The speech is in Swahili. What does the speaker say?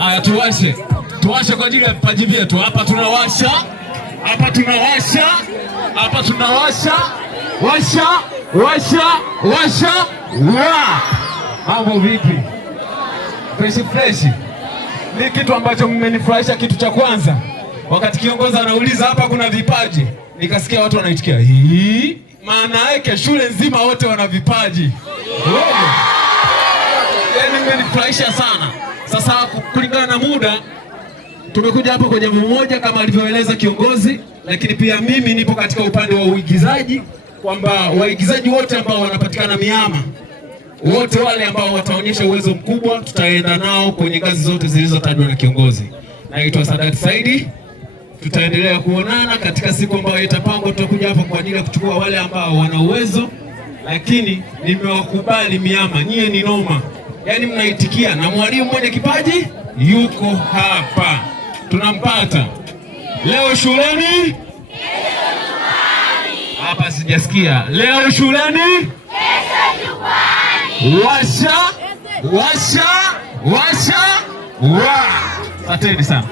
Aya, tuwashe kwa ajili ya vipaji vyetu. Hapa tunawasha, washa. Mambo vipi? Fresh. Ni kitu ambacho mmenifurahisha. Kitu cha kwanza, wakati kiongozi anauliza hapa kuna vipaji, nikasikia watu wanaitikia hii, maana yake shule nzima wote wana vipaji. Yaani mmenifurahisha sana. Sasa kulingana na muda, tumekuja hapa kwa jambo moja kama alivyoeleza kiongozi, lakini pia mimi nipo katika upande wa uigizaji, kwamba waigizaji wote ambao wanapatikana Mihama, wote wale ambao wataonyesha uwezo mkubwa, tutaenda nao kwenye kazi zote zilizotajwa na kiongozi. Naitwa Sadat Saidi. Tutaendelea kuonana katika siku ambayo itapangwa. Tutakuja hapa kwa ajili ya kuchukua wale ambao wana uwezo, lakini nimewakubali Mihama, nyie ni noma. Yaani mnaitikia, na mwalimu mwenye kipaji yuko hapa. Tunampata leo shuleni, hapa sijasikia. Leo shuleni, kesho jukwani. Washa. Asanteni sana.